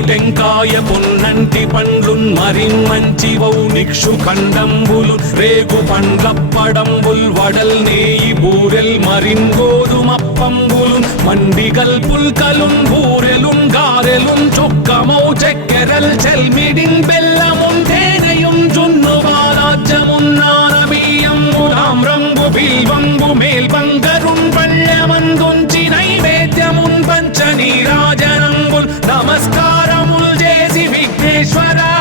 టెంకాయ పొన్నంటి పండ్లున్ మరిన్ మంచివౌ నిక్షు ఖండంబులు రేగు పండ్లప్పడంబుల్ వడల్ నేయి బూరెల్ మరిన్ గోధుమప్పంబులు మండిగల్ పుల్కలున్ బూరెలున్ గారెలున్ చొక్కమౌ చక్కెరల్ చెల్మిడిన్ బెల్లమున్ తేనెయున్ జున్ను బాలాజ్యమున్ నానబియ్యంబులామ్రంబు బిల్వంబు మేల్బంగరున్ పళ్ళమందుంచి నైవేద్యమున్ పంచ నీరాజనంబుల్ నమస్కారముల్ చేసి విఘ్నేశ్వరా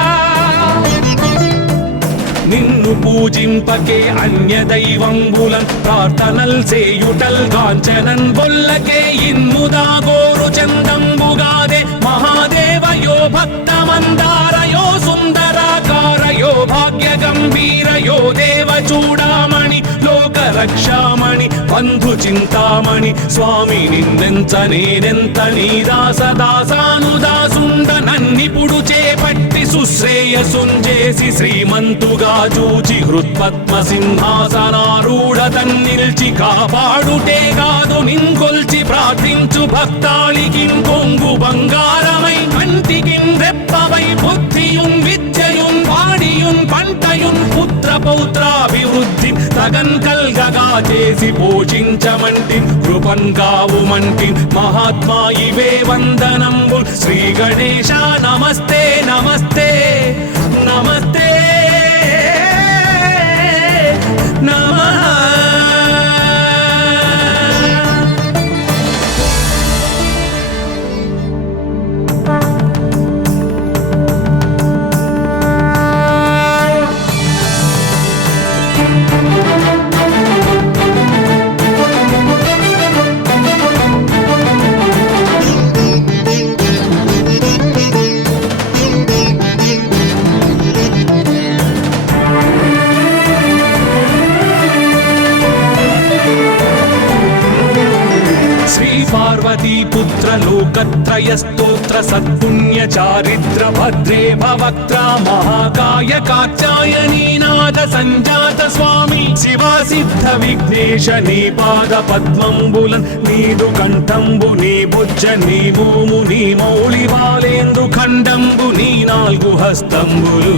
నిన్ను పూజింపకే అన్య దైవంబులన్ ప్రార్థనల్ సేయుటల్ కాంచనన్ బొల్లకే ఇన్ముదా గోరు చందంబుగాదే మహాదేవయో భక్తమందారయో సుందరాకారయో భాగ్య గంభీరయో దేవ చూడామణి లోక రక్షామణి బంధు చింతామణి స్వామి నిన్నెంత నేనెంత నీ దాసదాసానుదాసుండ నన్నిపుడు చేపట్టి సుశ్రేయసుంజేసి శ్రీమంతుగా చూచి హృత్పద్మ సింహాసనారూఢ తన్నిల్చి కాపాడుటే కాదు నింకొల్చి ప్రార్థించు భక్తాళికిన్ కొంగు బంగారమై కంటికిన్ రెప్పవై బుద్ధియున్ విద్యయున్ వాడియున్ పంటయున్ పుత్ర పౌత్రాభివృద్ధి తగన్ కల్గగా చేసి పోషించమంటి కృపన్ కావుమంటి మహాత్మా ఇవే వందనంబు శ్రీ గణేశ నమస్తే నమస్తే నమస్తే నమః. पार्वतीपुत्र लोकत्रयस्तोत्र सत्पुण्य चारित्र भद्रे भवक्त्रा महाकाय कात्यायनीनाथ संजात स्वामी शिवा सिद्ध विघ्नेश नी पाद पद्मंबुलन् नीदु कंठंबु नी बुज्ज नी भूमु नी मौళి బాలేందు ఖండంబు నీ నాలుగు హస్తంబులు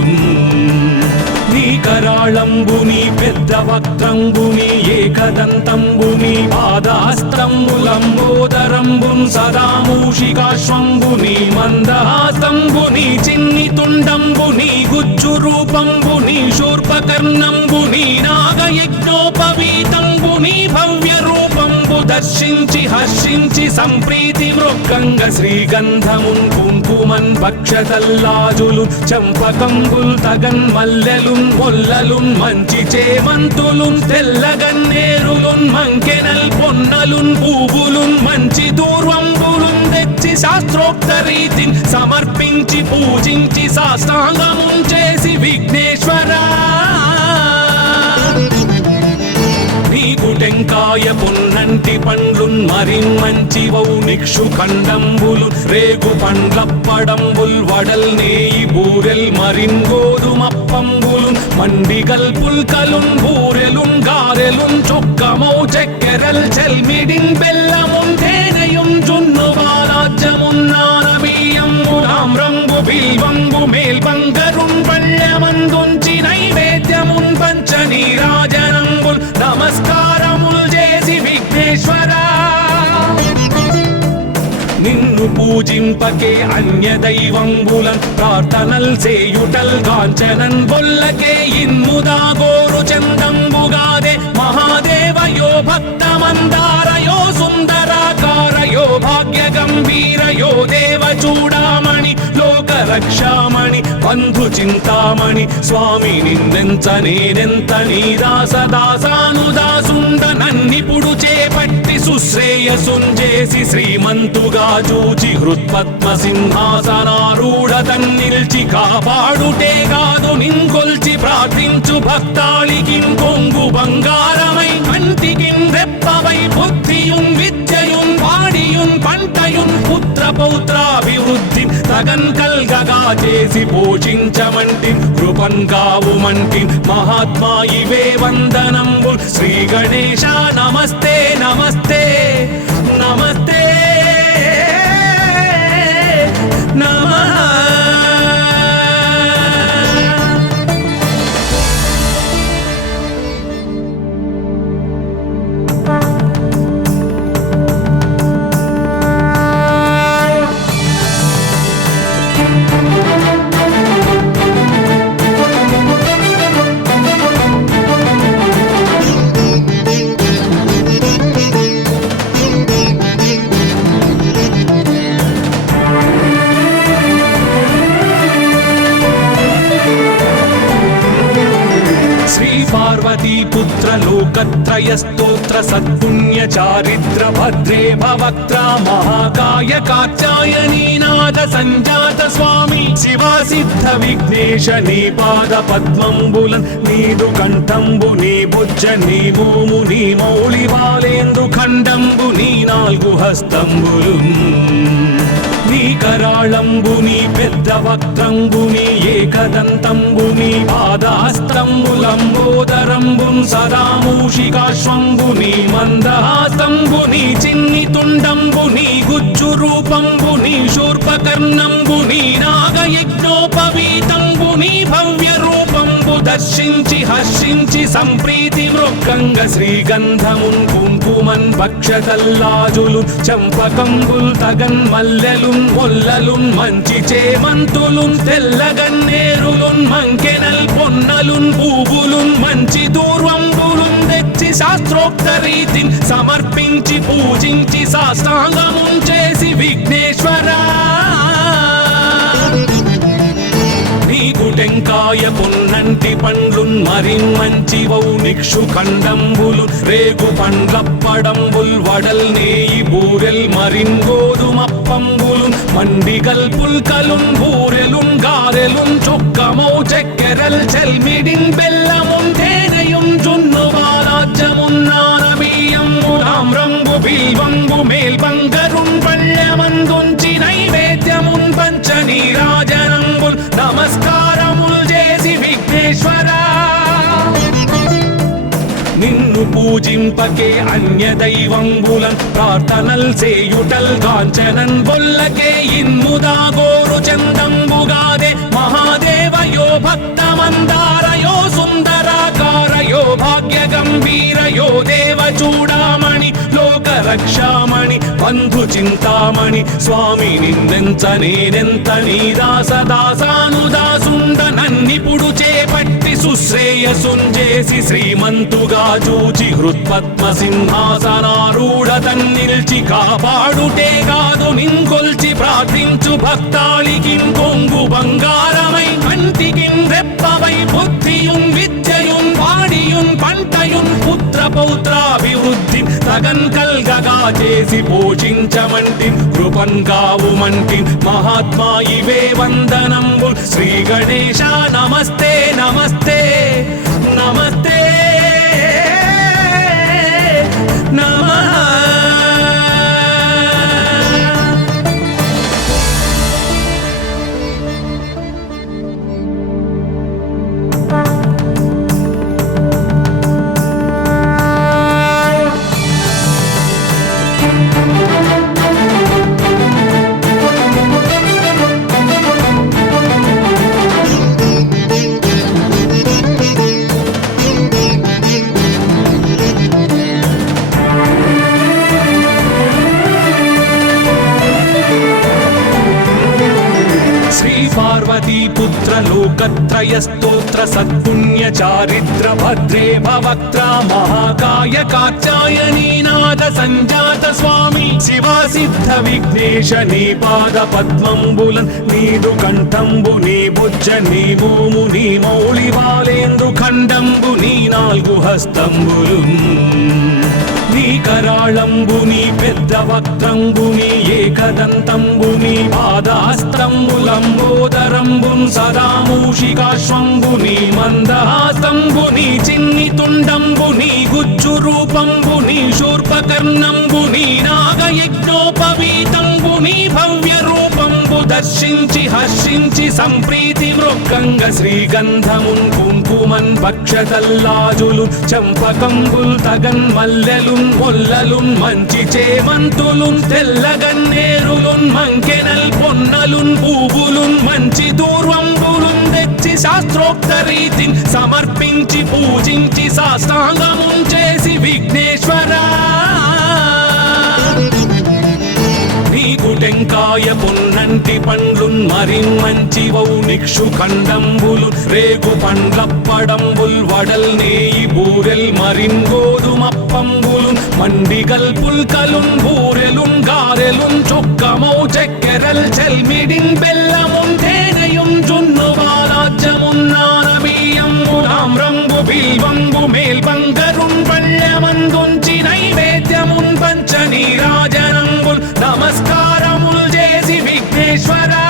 నీ కరాళంబు నీ పెద్ద వక్త్రంబు నీ ఏకదంతంబు నీ పాదహస్తంబులంబోదరంబున్ సదా మూషికాశ్వంబు నీ మందహాస్తంబు నీ చిన్ని తుండంబు నీ గుజ్జు రూపంబు నీ శూర్పకర్ణంబు నీ నాగయజ్ఞోపవీతంబు నీ భవ్య రూపంబు దర్శించి హర్షించి సంప్రీతి మృక్కంగ శ్రీగంధమున్ కుంకుమన్ భక్షతల్లాజులు చంపకంబుల్ తగన్ మల్లెలున్ మొల్లలున్ మంచి చేమంతులున్ తెల్లగన్నేరులున్ మంకెనల్ పొన్నలున్ పూవులున్ మంచి దూర్వంబులున్ తెచ్చి శాస్త్రోక్త రీతిని సమర్పించి పూజించి సాష్టాంగమున్ చేసి విఘ్నేశ్వరా టెంకాయ పొన్నంటి పండ్లున్ మరిన్ మంచివౌ నిక్షు ఖండంబులు రేగు పండ్లప్పడంబుల్ వడల్ నేయి బూరెల్ మరిన్ గోధుమప్పంబులు మండిగల్ పుల్కలున్ బూరెలున్ గారెలున్ చొక్కమౌ చక్కెరల్ చెల్మిడిన్ బెల్లమున్ తేనెయున్ జున్ను బాలాజ్యమున్ నానబియ్యంబు తామ్రంబు బిల్వంబు మేల్బంగరున్ పళ్ళమందుంచి నైవేద్యమున్ పంచ నీరాజనంబుల్ నమస్కారముల్ చేసి విఘ్నేశ్వరా నిన్ను పూజింపకే అన్య దైవంబులన్ ప్రార్థనల్ చేయుటల్ కాంచనన్ బొల్లకే ఇన్ముదా గోరు చందంబుగాదే మహాదేవయో భక్తమందారయో సుందరాకారయో భాగ్య గంభీరయో దేవ చూడామణి లోక రక్షామణి బంధు చింతామణి స్వామి నిన్నెంత నేనెంత నీ దాసదాసానుదాసుండ నన్నిపుడు చేపట్టి సుశ్రేయసుంజేసి శ్రీమంతుగా చూచి హృత్పద్మ సింహాసనారూఢ తన్నిల్చి కాపాడుటే కాదు నింకొల్చి ప్రార్థించు భక్తాళికిన్ కొంగు బంగారమై కంటికిన్ రెప్పవై బుద్ధియున్ విద్యయున్ వాడియున్ పంటయున్ పుత్ర పౌత్రాభివృద్ధి తగన్ కల్గగా చేసి పోషించమంటి కృపన్ కావుమంటి మహాత్మా ఇవే వందనంబు శ్రీ గణేశ నమస్తే నమస్తే నమస్తే నమః पार्वतीपुत्र लोकत्रयस्तोत्र सत्पुण्य चारित्र भद्रे भवक्त्रा महाकाय कात्यायनीनाथ संजात स्वामी शिवा सिद्ध विघ्नेश नी पाद पद्मंबुलन् नीदु कंठंबु नी बुज्ज नी भूमु नी मौళి బాలేందు ఖండంబు నీ నాలుగు హస్తంబులు నీ కరాళంబు నీ పెద్ద వక్త్రంబు నీ ఏకదంతంబు నీ పాదహస్తంబులంబోదరంబున్ సదా మూషికాశ్వంబు నీ మందహాస్తంబు నీ చిన్ని తుండంబు నీ గుజ్జు రూపంబు నీ శూర్పకర్ణంబు నీ నాగయజ్ఞోపవీతంబు నీ భవ్య రూపంబు దర్శించి హర్షించి సంప్రీతి మృక్కంగ శ్రీగంధమున్ కుంకుమన్ భక్షతల్లాజులు చంపకంబుల్ తగన్ మల్లెలున్ మొల్లలున్ మంచి చేమంతులున్ తెల్లగన్నేరులున్ మంకెనల్ పొన్నలున్ పూవులున్ మంచి దూర్వంబులున్ తెచ్చి శాస్త్రోక్త రీతిని సమర్పించి పూజించి సాష్టాంగమున్ చేసి విఘ్నేశ్వరా టెంకాయ పొన్నంటి పండ్లున్ మరిన్ మంచివౌ నిక్షు ఖండంబులు రేగు పండ్లప్పడంబుల్ వడల్ నేయి బూరెల్ మరిన్ గోధుమప్పంబులు మండిగల్ పుల్కలున్ బూరెలున్ గారెలున్ చొక్కమౌ చక్కెరల్ చెల్మిడిన్ బెల్లమున్ తేనెయున్ జున్ను బాలాజ్యమున్ నానబియ్యంబు తామ్రంబు బిల్వంబు మేల్బంగరున్ పళ్ళమందుంచి నైవేద్యమున్ పంచ నీరాజనంబుల్ నమస్కారముల్ చేసి విఘ్నేశ్వరా నిన్ను పూజింపకే అన్య దైవంబులన్ ప్రార్థనల్ సేయుటల్ కాంచనన్ బొల్లకే ఇన్ముదా గోరు చందంబుగాదే మహాదేవయో భక్తమందారయో సుందరాకారయో భాగ్య గంభీరయో దేవ చూడామణి లోక రక్షామణి బంధు చింతామణి స్వామి నిన్నెంత నేనెంత నీ దాసదాసానుదాసుండ నన్నిపుడు చేపట్టి సుశ్రేయసుంజేసి శ్రీమంతుగా చూచి హృత్పద్మ సింహాసనారూఢ తన్నిల్చి కాపాడుటే కాదు నింకొల్చి ప్రార్థించు భక్తాళికి కొంగు బంగారమై కంటికి రెప్పవై బుద్ధియున్ విద్యయున్ వాడియున్ పంటయున్ పుత్ర పౌత్రాభివృద్ధి తగన్ కల్గగా చేసి పోషించమంటి కృపన్ కావుమంటి మహాత్మా ఇవే వందనంబు శ్రీ గణేశ నమస్తే నమస్తే నమస్తే నమః पुत्र लोकत्रय स्तोत्र सत्पुण्य चारित्र भद्रे भवक्त्रा महाकाय कात्यायनी नाद संजात स्वामी शिवा सिद्ध विघ्नेश नी पाद पद्मंबुलन् नीदु कंठंबु नी बुज्ज नी भूमु नी मौळि बालेंद्रु खंडंबु नी नाल्गु हस्तंबुलुन् నీ కరాళంబుని పెద్ద వక్త్రంబుని ఏకదంతంబుని పాదాస్తంబులంబోదరంబున్ సదా మూషికాశ్వంబుని మందహాస్తంబుని చిన్ని తుండంబుని గుజ్జు రూపంబుని శూర్పకర్ణంబుని నాగయజ్ఞోపవీతంబుని భవ్య రూపంబు దర్శించి హర్షించి సంప్రీతి మృక్కంగ శ్రీగంధమున్ కుంకుమన్ భక్షతల్లాజులు చంపకంబుల్ తగన్ మల్లెలున్ మొల్లలున్ మంచి చేమంతులున్ తెల్లగన్నేరులున్ మంకెనల్ పొన్నలున్ పూవులున్ మంచి దూర్వంబులున్ తెచ్చి శాస్త్రోక్త రీతిని సమర్పించి పూజించి సాష్టాంగమున్ చేసి విఘ్నేశ్వరా నీకు టెంకాయ పొన్నంటి పండ్లున్ మరిన్ మంచివౌ నిక్షు ఖండంబులు రేగు పండ్లప్పడంబుల్ వడల్ నేయి బూరెల్ మరిన్ గోధుమప్పంబులు మండిగల్ పుల్కలున్ బూరెలున్ గారెలున్ చొక్కమౌ చక్కెరల్ చెల్మిడిన్ బెల్లమున్ తేనెయున్ జున్ను బాలాజ్యమున్ నానబియ్యంబులామ్రంబు బిల్వంబు మేల్బంగరున్ పళ్ళమందుంచి నైవేద్యమున్ పంచ నీరాజనంబుల్ నమస్కారముల్ చేసి విఘ్నేశ్వరా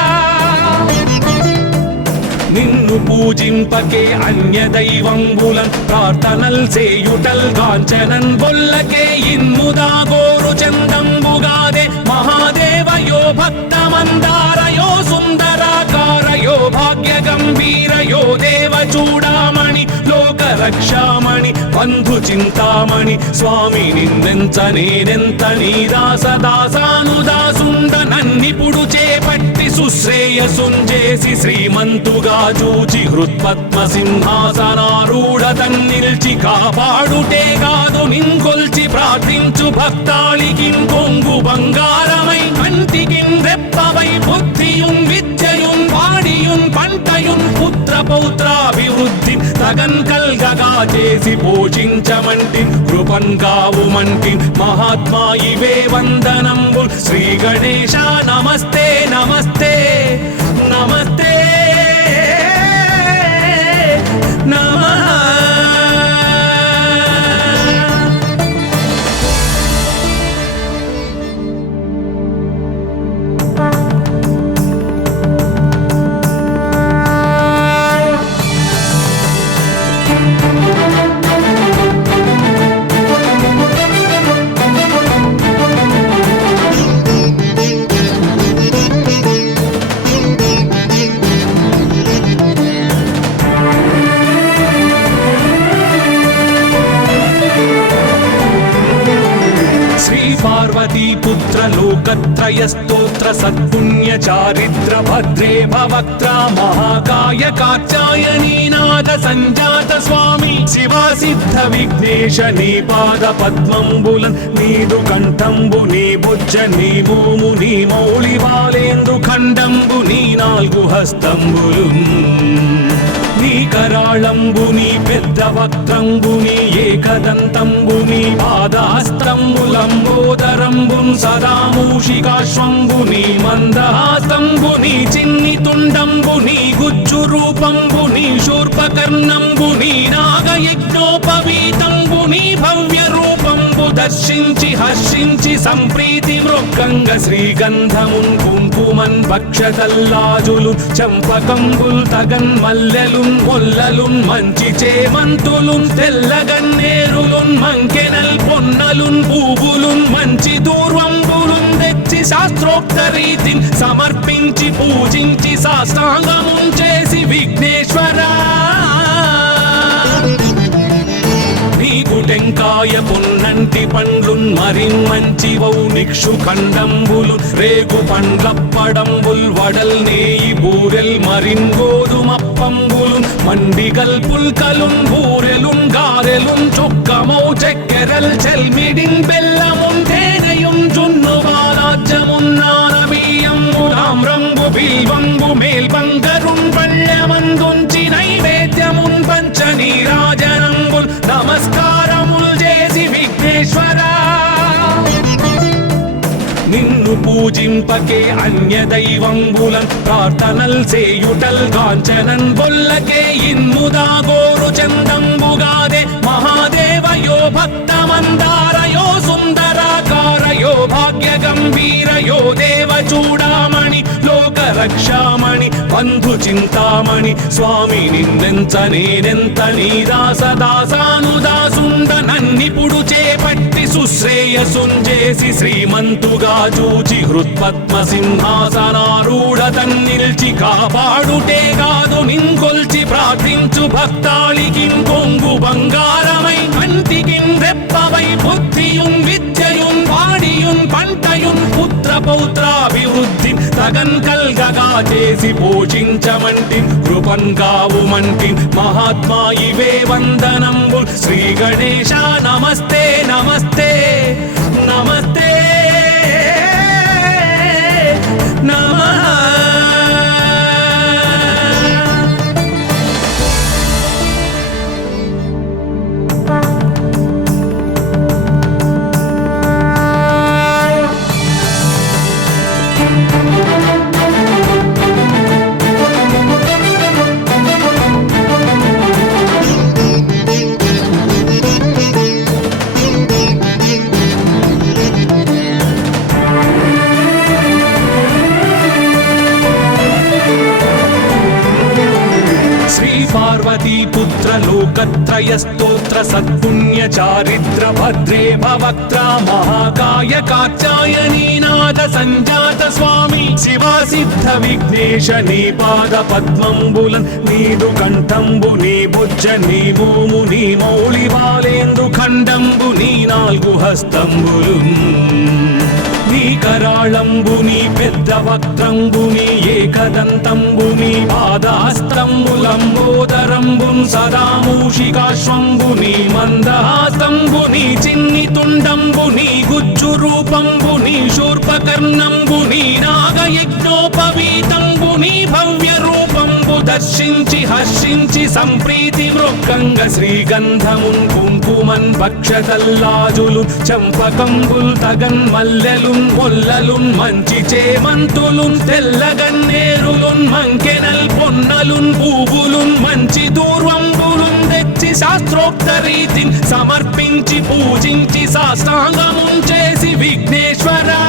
నిన్ను పూజింపకే అన్య దైవంబులన్ ప్రార్థనల్ సేయుటల్ కాంచనన్ బొల్లకే ఇన్ముదా గోరు చందంబుగాదే మహాదేవయో భక్తమందారయో సుందరాకారయో భాగ్య గంభీరయో దేవ చూడామణి లోక రక్షామణి బంధు చింతామణి స్వామి నిన్నెంత నేనెంత నీ దాసదాసానుదాసుండ నన్నిపుడు చేపట్టి సుశ్రేయసుంజేసి శ్రీమంతుగా చూచి హృత్పద్మ సింహాసనారూఢ తన్నిల్చి కాపాడుటే కాదు నింకొల్చి ప్రార్థించు భక్తాళికి కొంగు బంగారమై కంటికి రెప్పవై బుద్ధియున్ విద్యయున్ వాడియున్ పంటయున్ పుత్ర పౌత్రాభివృద్ధి తగన్ కల్గగా చేసి పోషించమంటి కృపన్ కావుమంటి మహాత్మా ఇవే వందనంబు శ్రీ గణేశ నమస్తే నమస్తే నమస్తే నమః पार्वती पुत्र लोकत्रय स्तोत्र सत्पुण्य चारिद्र भद्रे भवक्त्रा महाकाय कात्यायनी नाद संजात स्वामी शिवा सिद्ध विघ्नेश नी पाद पद्मंबुलन नीदु कंठंबु नी भुज नी भूमु नी मौళి బాలేందు ఖండంబు నీ నాలుగు హస్తంబులు నీ కరాళంబు నీ పెద్ద వక్త్రంబు నీ ఏకదంతంబు నీ పాదహస్తంబులంబోదరంబున్ సదా మూషికాశ్వంబు నీ మందహాస్తంబు నీ చిన్ని తుండంబు నీ గుజ్జు రూపంబు నీ శూర్పకర్ణంబు నీ నాగయజ్ఞోపవీతంబు నీ భవ్య రూపంబు దర్శించి హర్షించి సంప్రీతి మృక్కంగ శ్రీగంధమున్ కుంకుమన్ భక్షతల్లాజులు చంపకంబుల్ తగన్ మల్లెలున్ మొల్లలున్ మంచి చేమంతులున్ తెల్లగన్నేరులున్ మంకెనల్ పొన్నలున్ పూవులున్ మంచి దూర్వంబులున్ తెచ్చి శాస్త్రోక్త రీతిని సమర్పించి పూజించి సాష్టాంగమున్ చేసి విఘ్నేశ్వరా నీకు టెంకాయ పొన్నంటి పండ్లున్ మరిన్ మంచి వౌ నిక్షు ఖండంబులు రేగు పండ్లప్పడంబుల్ వడల్ నేయి బూరెల్ మరిన్ గోధుమప్పంబులు మండిగల్ పుల్కలున్ బూరెలున్ గారెలున్ చొక్కమౌ చక్కెరల్ చెల్మిడిన్ బెల్లమున్ తేనెయున్ జున్ను బాలాజ్యమున్ నానబియ్యంబు తామ్రంబు బిల్వంబు మేల్బంగరున్ పళ్ళమందుంచి నైవేద్యమున్ పంచ నీరాజనంబుల్ నమస్కారముల్ చేసి విఘ్నేశ్వరా నిన్ను పూజింపకే అన్య దైవంబులన్ ప్రార్థనల్ సేయుటల్ కాంచనన్ బొల్లకే ఇన్ముదా గోరు చందంబుగాదే మహాదేవయో భక్తమందారయో సుందరాకారయో భాగ్య గంభీరయో దేవ చూడామణి లోక రక్షామణి బంధు చింతామణి స్వామి నిన్నెంత నేనెంత నీ దాసదాసానుదాసుండ నన్నిపుడు చేపట్టి సుశ్రేయసుంజేసి శ్రీమంతుగా చూచి హృత్పద్మ సింహాసనారూఢ తన్నిల్చి కాపాడుటే కాదు నింకొల్చి ప్రార్థించు భక్తాళికి కొంగు బంగారమై కంటికి రెప్పవై బుద్ధియున్ విద్యయున్ వాడియున్ పంటయున్ పుత్ర పౌత్రాభివృద్ధి తగన్ కల్గగా చేసి పోషించమంటి కృపన్ కావుమంటి మహాత్మా ఇవే వందనంబు శ్రీ గణేశ నమస్తే నమస్తే నమస్తే నమః पार्वती पुत्र लोकत्रय स्तोत्र सत्पुण्य चारिद्र भद्रे भवक्त्रा महाकाय कात्यायनी नाद संजात स्वामी शिवा सिद्ध विघ्नेश नी पाद पद्मंबुलन नीदु कंठंबु नी भुज नी भूमु नी मौళి బాలేందు ఖండంబు నీ నాలుగు హస్తంబులు నీ కరాళంబు నీ పెద్ద వక్త్రంబు నీ ఏకదంతంబు నీ పాదహస్తంబులంబోదరంబున్ సదా మూషికాశ్వంబు నీ మందహాస్తంబు నీ చిన్ని తుండంబు నీ గుజ్జు రూపంబు నీ శూర్పకర్ణంబు నీ నాగయజ్ఞోపవీతంబు నీ భవ్య రూపంబు దర్శించి హర్షించి సంప్రీతి మృక్కంగ శ్రీగంధమున్ కుంకుమన్ భక్షతల్లాజులు చంపకంబుల్ తగన్ మల్లెలున్ మొల్లలున్ మంచి చేమంతులున్ తెల్లగన్నేరులున్ మంకెనల్ పొన్నలున్ పూవులున్ మంచి దూర్వంబులున్ తెచ్చి శాస్త్రోక్త రీతిని సమర్పించి పూజించి సాష్టాంగమున్ చేసి విఘ్నేశ్వరా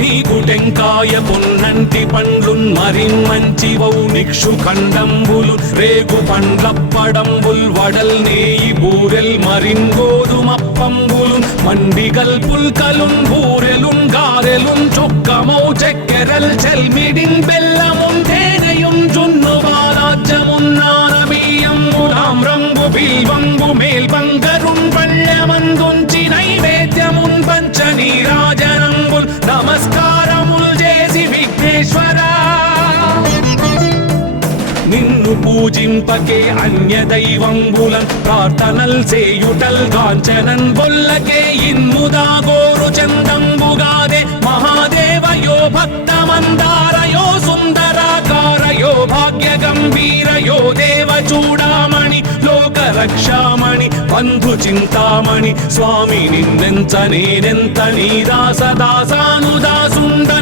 నీకు టెంకాయ పొన్నంటి పండ్లున్ మరిన్ మంచి వౌ నిక్షు ఖండంబులు రేగు పండ్లప్పడంబుల్ వడల్ నేయి బూరెల్ మరిన్ గోధుమప్పంబులు మండిగల్ పుల్కలున్ బూరెలున్ గారెలున్ చొక్కమౌ చక్కెరల్ చెల్మిడిన్ బెల్లమున్ తేనెయున్ జున్ను బాలాజ్యమున్ నానబియ్యంబు తామ్రంబు బిల్వంబు మేల్బంగరున్ పళ్ళ పీడమందుంచి నైవేద్యమున్ పంచ నీరాజనంబుల్ నమస్కారముల్ చేసి విఘ్నేశ్వరా నిన్ను పూజింపకే అన్య దైవంబులన్ ప్రార్థనల్ చేయుటల్ కాంచనన్ బొల్లకే ఇన్ముదా గోరు చందంబుగాదే మహాదేవయో భక్తమందారయో సుందరాకారయో భాగ్య గంభీరయో దేవ చూడామణి లోక రక్షామణి బంధు చింతామణి స్వామి నిన్నెంత నేనెంత నీ దాసదాసానుదాసుండ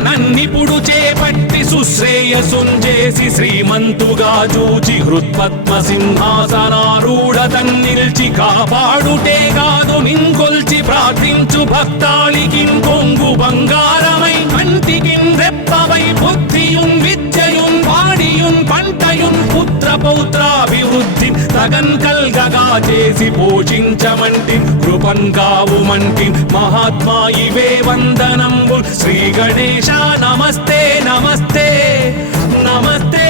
నన్నిపుడు చేపట్టి సుశ్రేయసుంజేసి శ్రీమంతుగా చూచి హృత్పద్మ సింహాసనారూఢ తన్నిల్చి కాపాడుటే కాదు నింకొల్చి ప్రార్థించు భక్తాళికిన్ కొంగు బంగారమై కంటికిన్ రెప్పవై బుద్ధియున్ విద్యయున్ వాడియున్ పంటయున్ పుత్ర పౌత్రాభివృద్ధి తగన్ కల్గగా చేసి పోషించమంటి కృపన్ కావుమంటి మహాత్మా ఇవే వందనంబుల్ శ్రీ గణేశ నమస్తే నమస్తే నమస్తే